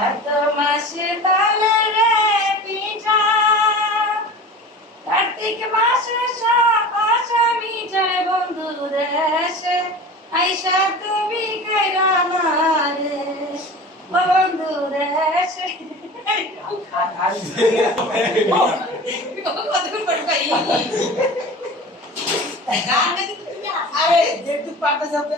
কার্তিক মাসে তালে রে পিঠা, কার্তিক মাসে আশা মিঠায় বন্ধুর এসে আইসা তুমি কইরা না রে বন্ধুর এসে। আরে যেটুক পারতে যাবে